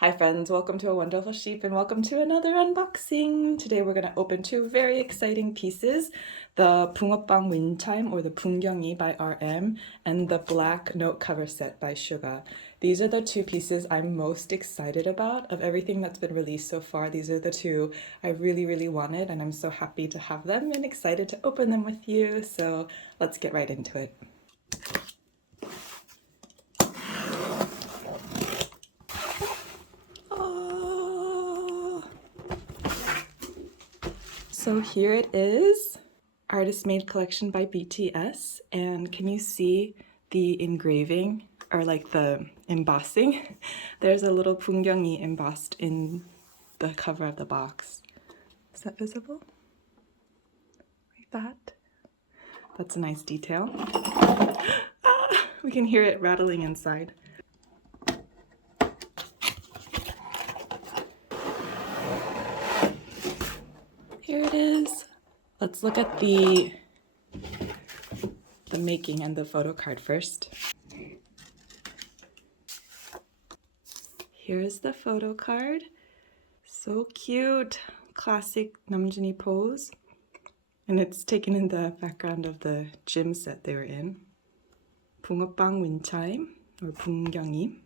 Hi friends, welcome to A Wonderful Sheep and welcome to another unboxing. Today we're going to open two very exciting pieces, the Bungeo-Ppang Wind Chime or the Bung경이 by RM and the black note cover set by Suga. These are the two pieces I'm most excited about of everything that's been released so far. These are the two I really wanted and I'm so happy to have them and excited to open them with you. So let's get right into it. So here it is, artist made collection by BTS, and can you see the engraving or like the embossing? There's a little Bunggeo embossed in the cover of the box. Is that visible? Like that? That's a nice detail. We can hear it rattling inside. Here it is. Let's look at the making and the photo card first. Here's the photo card. So cute. Classic Namjoon pose. And it's taken in the background of the gym set they were in. Bungeo-Ppang Wind Chime or Bung경이.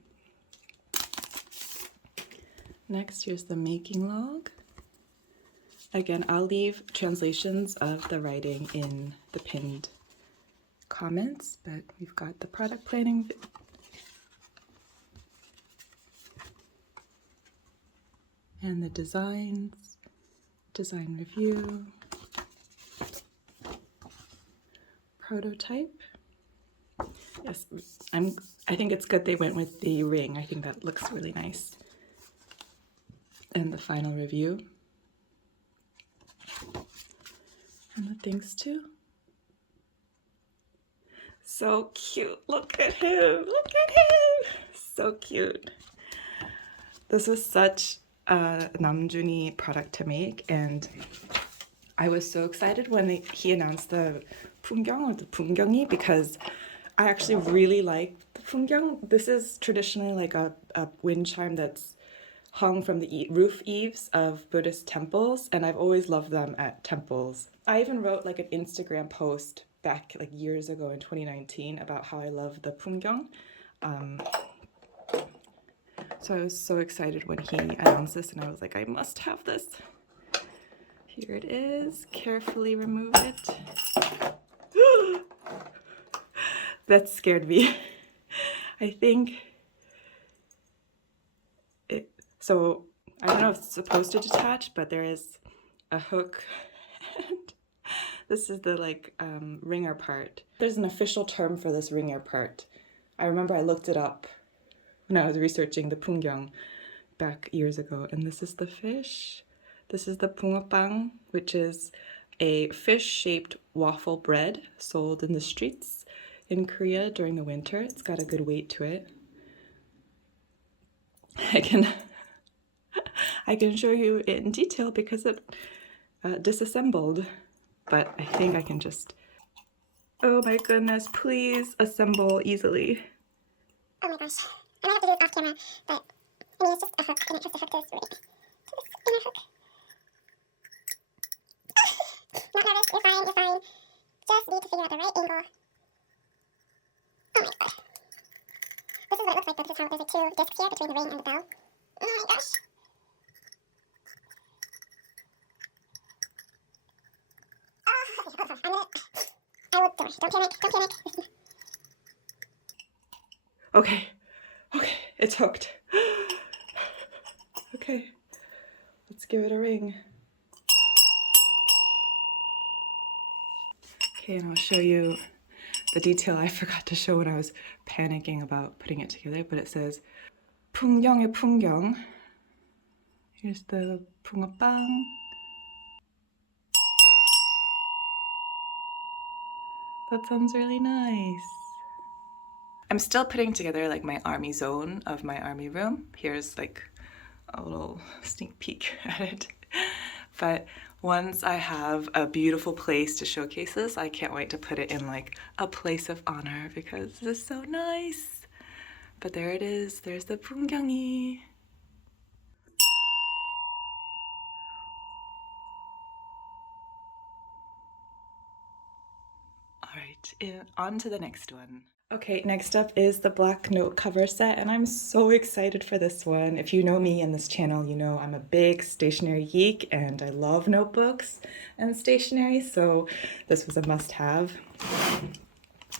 Next, here's the making log. Again, I'll leave translations of the writing in the pinned comments, but we've got the product planning and the designs, design review, prototype. Yes, I think it's good they went with the ring. I think that looks really nice. And the final review. And the things too. So cute. Look at him. Look at him. So cute. This was such a Namjoon product to make, and I was so excited when he announced the Bungyeong or the Bung경이 because I actually really like the Bungyeong. This is traditionally like a wind chime that's hung from the roof eaves of Buddhist temples, and I've always loved them at temples. I even wrote like an Instagram post back like years ago in 2019 about how I love the Bungyeong. So I was so excited when he announced this, and I was like, I must have this. Here it is. Carefully remove it. That scared me. I think so I don't know if it's supposed to detach, but there is a hook. And this is the like ringer part. There's an official term for this ringer part. I remember I looked it up when I was researching the Bungyeong back years ago. And this is the fish. This is the Bungeo-Pang, which is a fish-shaped waffle bread sold in the streets in Korea during the winter. It's got a good weight to it. I can show you in detail because it disassembled, but I think I can just, oh my goodness, please assemble easily. Oh my gosh, I might have to do this off camera, but I mean it's just a hook and it has to hook to this inner hook. Not nervous, you're fine, you're fine. Just need to figure out the right angle. Oh my god. This is what it looks like though, this is how there's like two discs here between the ring and the bell. Oh my gosh. Don't panic. Okay, it's hooked. Okay, let's give it a ring. Okay, and I'll show you the detail I forgot to show when I was panicking about putting it together, but it says Bungyeong의 Bungyeong. Here's the Bungeo-Pang. That sounds really nice. I'm still putting together like my army zone of my army room. Here's like a little sneak peek at it. But once I have a beautiful place to showcase this, I can't wait to put it in like a place of honor because this is so nice. But there it is. There's the Bung경이. On to the next one. Okay, next up is the black note cover set, and I'm so excited for this one. If you know me and this channel, you know I'm a big stationery geek and I love notebooks and stationery, so this was a must-have.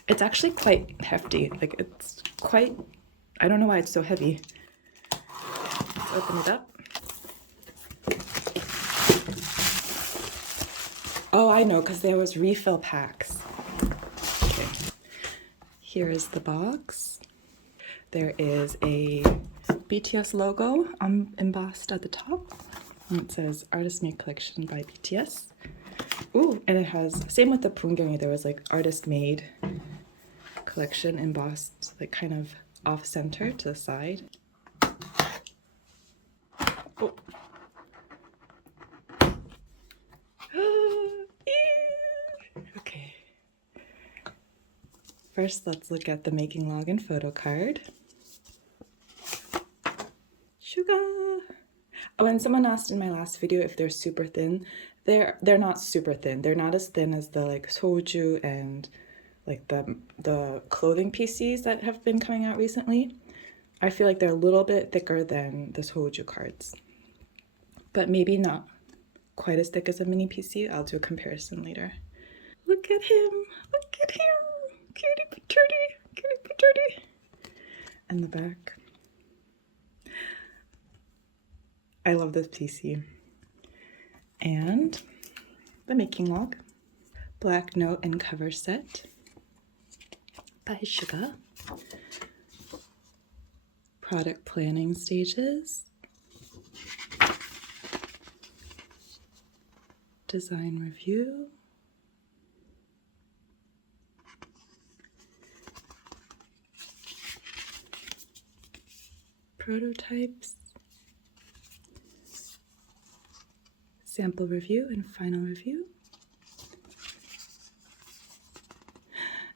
It's actually quite hefty. Like, it's quite... I don't know why it's so heavy. Let's open it up. Oh, I know, because there was refill packs. Okay. Here is the box. There is a BTS logo embossed at the top. And it says Artist Made Collection by BTS. Ooh, and it has, same with the Bungeo-Pang, there was like Artist Made Collection embossed, like kind of off center to the side. Oh. Okay. First, let's look at the making log and photo card. Suga! When someone asked in my last video if they're super thin, they're not super thin. They're not as thin as the like soju and like the clothing PCs that have been coming out recently. I feel like they're a little bit thicker than the soju cards, but maybe not quite as thick as a mini PC. I'll do a comparison later. Look at him! Look at him! Cutie patootie! Cutie patootie! And the back. I love this PC. And the making log. Black note and cover set by Suga. Product planning stages. Design review. Prototypes. Sample review and final review.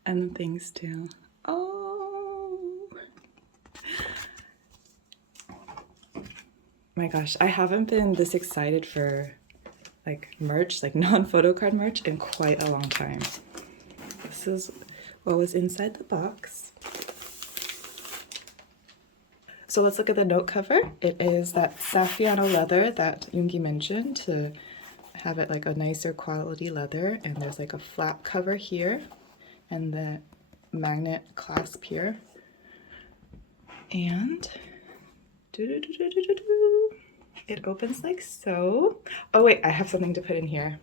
And things too. Oh my gosh, I haven't been this excited for like merch, like non-photo card merch in quite a long time. This is what was inside the box. So let's look at the note cover. It is that Saffiano leather that Yoongi mentioned, to have it like a nicer quality leather, and there's like a flap cover here and the magnet clasp here. And it opens like so. Oh wait, I have something to put in here.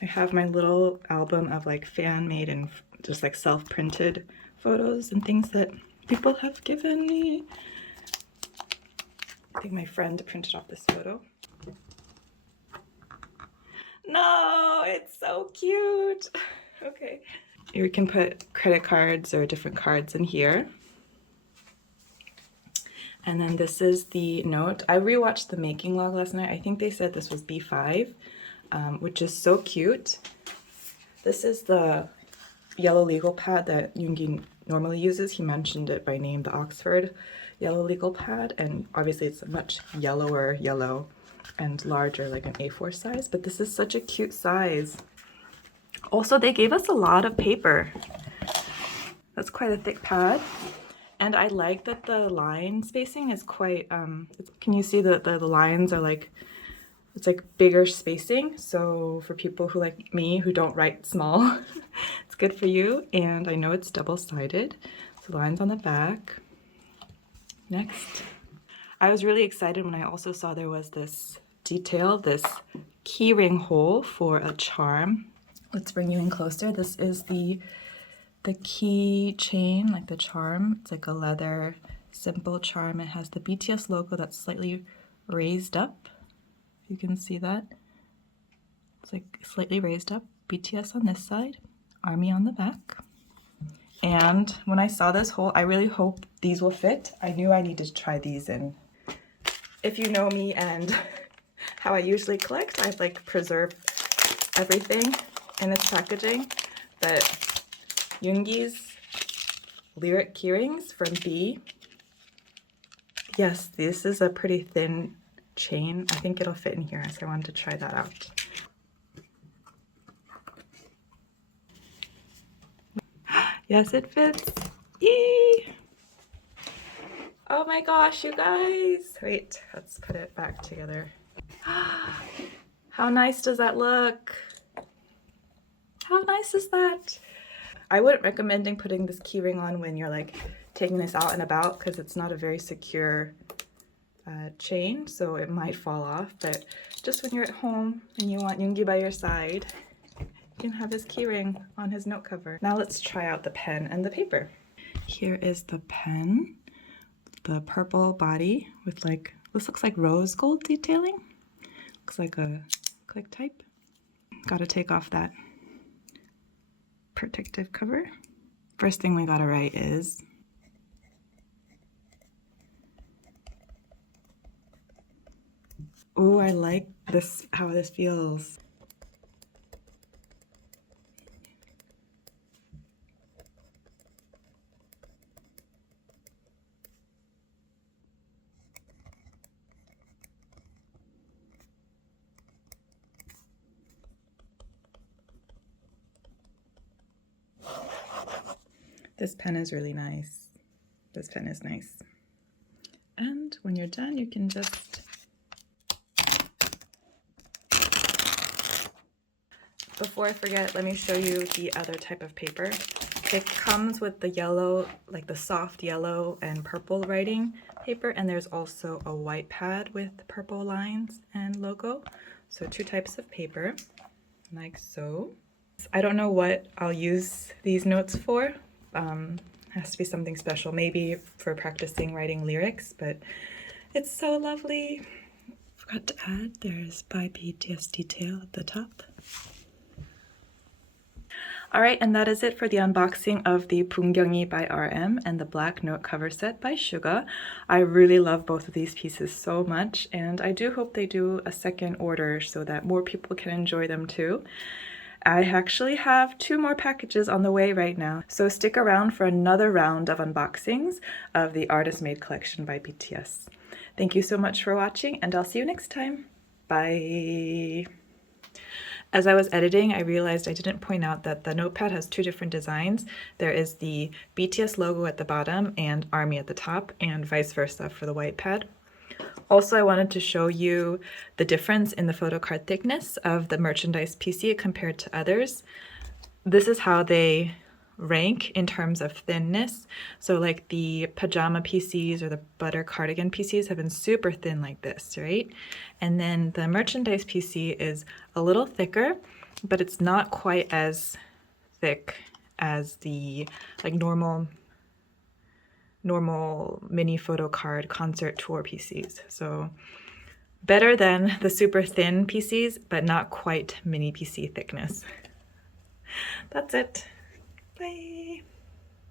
I have my little album of like fan made and just like self-printed photos and things that people have given me. I think my friend printed off this photo. No, it's so cute. Okay. You can put credit cards or different cards in here. And then this is the note. I rewatched the making log last night. I think they said this was B5, which is so cute. This is the yellow legal pad that Yoongi normally uses. He mentioned it by name, the Oxford yellow legal pad, and obviously it's a much yellower yellow and larger, like an A4 size, but this is such a cute size. Also, they gave us a lot of paper. That's quite a thick pad. And I like that the line spacing is quite, can you see that the lines are like, it's like bigger spacing. So for people who like me, who don't write small, it's good for you. And I know it's double-sided. So lines on the back. Next. I was really excited when I also saw there was this detail, this keyring hole for a charm. Let's bring you in closer. This is the key chain, like the charm. It's like a leather simple charm. It has the BTS logo that's slightly raised up. You can see that. It's like slightly raised up. BTS on this side, ARMY on the back. And when I saw this hole, I really hope these will fit. I knew I needed to try these in. If you know me and how I usually collect, I've like preserved everything in this packaging. But Yoongi's lyric keyrings from B. Yes, this is a pretty thin chain. I think it'll fit in here, so I wanted to try that out. Yes, it fits. Yee! Oh my gosh, you guys. Wait, let's put it back together. How nice does that look? How nice is that? I wouldn't recommend putting this keyring on when you're like taking this out and about because it's not a very secure chain, so it might fall off. But just when you're at home and you want Yoongi by your side, you can have his keyring on his note cover. Now let's try out the pen and the paper. Here is the pen, the purple body with like, this looks like rose gold detailing. Looks like a click type. Gotta take off that protective cover. First thing we gotta write is oh, I like this, how this feels. This pen is really nice. This pen is nice. And when you're done, you can just... Before I forget, let me show you the other type of paper. It comes with the yellow, like the soft yellow and purple writing paper, and there's also a white pad with purple lines and logo. So 2 types of paper, like so. I don't know what I'll use these notes for. Has to be something special, maybe for practicing writing lyrics, but it's so lovely. Forgot to add, there's by BTS detail at the top. Alright, and that is it for the unboxing of the Bunggeo-Pang by RM and the black note cover set by Suga. I really love both of these pieces so much, and I do hope they do a second order so that more people can enjoy them too. I actually have 2 more packages on the way right now, so stick around for another round of unboxings of the Artist Made collection by BTS. Thank you so much for watching, and I'll see you next time. Bye! As I was editing, I realized I didn't point out that the notepad has 2 different designs. There is the BTS logo at the bottom and ARMY at the top, and vice versa for the white pad. Also, I wanted to show you the difference in the photo card thickness of the merchandise PC compared to others. This is how they rank in terms of thinness. So like the pajama PCs or the butter cardigan PCs have been super thin like this, right? And then the merchandise PC is a little thicker, but it's not quite as thick as the like normal mini photo card concert tour PCs. So better than the super thin PCs, but not quite mini PC thickness. That's it. Bye.